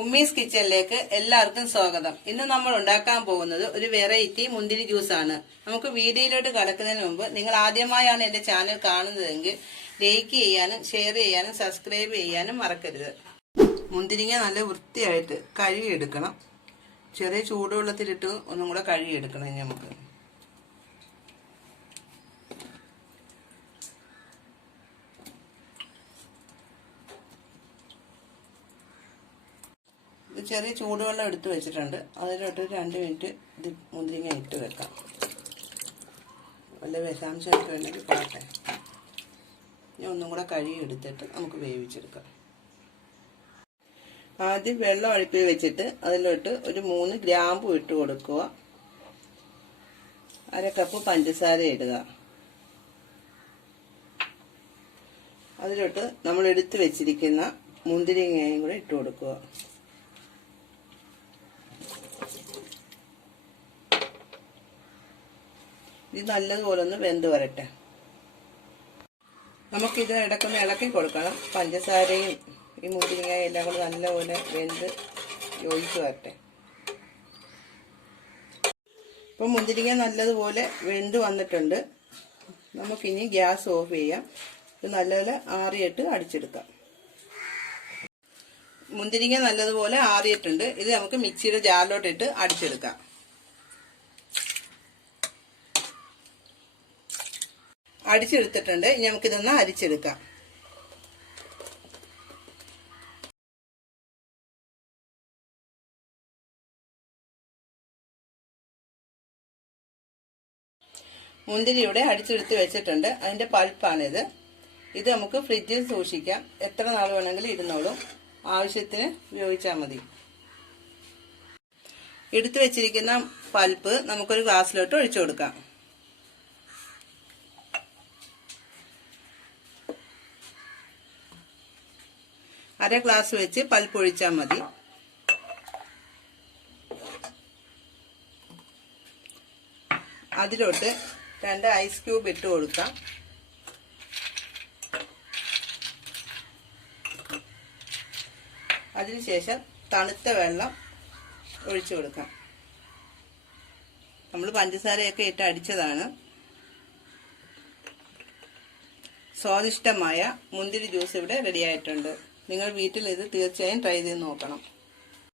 ഉമ്മീസ് കിച്ചണിലേക്ക് എല്ലാവർക്കും സ്വാഗതം. ഇന്ന് നമ്മൾ ഉണ്ടാക്കാൻ പോകുന്നത് ഒരു വെറൈറ്റി മുന്തിരി ജ്യൂസാണ്. നമുക്ക് വീഡിയോയിലോട്ട് കടക്കുന്നതിന് മുമ്പ് നിങ്ങൾ ആദ്യമായാണ് എന്റെ ചാനൽ കാണുന്നതെങ്കിൽ ലൈക്ക് ചെയ്യാനും ഷെയർ ചെയ്യാനും സബ്സ്ക്രൈബ് ചെയ്യാനും മറക്കരുത്. മുന്തിരിങ്ങ നല്ല വൃത്തിയായിട്ട് കഴുകിയെടുക്കണം. ചെറിയ ചൂടുവെള്ളത്തിലിട്ട് ഒന്നും കൂടെ കഴുകിയെടുക്കണം. ഇനി നമുക്ക് ചെറിയ ചൂടുവെള്ളം എടുത്ത് വെച്ചിട്ടുണ്ട്. അതിലോട്ട് 2 മിനിറ്റ് ഇത് മുന്തിരിങ്ങ ഇട്ട് വെക്കാം. വല്ല വിഷാംശമൊക്കെ ഉണ്ടെങ്കിൽ പോട്ടെ. ഇനി ഒന്നും കൂടെ കഴുകി എടുത്തിട്ട് നമുക്ക് വേവിച്ചെടുക്കാം. ആദ്യം വെള്ളം അടുപ്പിൽ വെച്ചിട്ട് അതിലോട്ട് ഒരു 3 ഗ്രാമ്പു ഇട്ട് കൊടുക്കുക. 1/2 കപ്പ് പഞ്ചസാര ഇടുക. അതിലോട്ട് നമ്മൾ എടുത്ത് വെച്ചിരിക്കുന്ന മുന്തിരിങ്ങയും കൂടെ ഇട്ട് കൊടുക്കുക. ഇത് നല്ലതുപോലെ ഒന്ന് വെന്ത് വരട്ടെ. നമുക്കിത് ഇടയ്ക്കൊന്ന് ഇളക്കി കൊടുക്കണം. പഞ്ചസാരയും ഈ മുന്തിരിങ്ങയും എല്ലാം കൂടെ നല്ലപോലെ വെന്ത് യോജിച്ച് വരട്ടെ. ഇപ്പം മുന്തിരിങ്ങ നല്ലതുപോലെ വെന്ത് വന്നിട്ടുണ്ട്. നമുക്കിനി ഗ്യാസ് ഓഫ് ചെയ്യാം. ഇത് നല്ലപോലെ ആറിയിട്ട് അടിച്ചെടുക്കാം. മുന്തിരിങ്ങ നല്ലതുപോലെ ആറിയിട്ടുണ്ട്. ഇത് നമുക്ക് മിക്സിയുടെ ജാറിലോട്ടിട്ട് അടിച്ചെടുക്കാം. അടിച്ചെടുത്തിട്ടുണ്ട്. ഇനി നമുക്കിതൊന്ന് അരിച്ചെടുക്കാം. മുന്തിരി ഇവിടെ അടിച്ചെടുത്ത് വെച്ചിട്ടുണ്ട്. അതിന്റെ പൾപ്പാണിത്. ഇത് നമുക്ക് ഫ്രിഡ്ജിൽ സൂക്ഷിക്കാം. എത്ര നാൾ വേണമെങ്കിലും ഇരുന്നോളും. ആവശ്യത്തിന് ഉപയോഗിച്ചാൽ മതി. എടുത്തു വെച്ചിരിക്കുന്ന പൾപ്പ് നമുക്കൊരു ഗ്ലാസ്സിലോട്ട് ഒഴിച്ചു കൊടുക്കാം. അര ഗ്ലാസ് വെച്ച് പൾപ്പ് ഒഴിച്ചാൽ മതി. അതിലോട്ട് 2 ഐസ് ക്യൂബ് ഇട്ട് കൊടുക്കാം. അതിനുശേഷം തണുത്ത വെള്ളം ഒഴിച്ചു കൊടുക്കാം. നമ്മൾ പഞ്ചസാരയൊക്കെ ഇട്ട് അടിച്ചതാണ്. സ്വാദിഷ്ടമായ മുന്തിരി ജ്യൂസ് ഇവിടെ റെഡിയായിട്ടുണ്ട്. നിങ്ങൾ വീട്ടിൽ ഇത് തീർച്ചയായും ട്രൈ ചെയ്ത് നോക്കണം.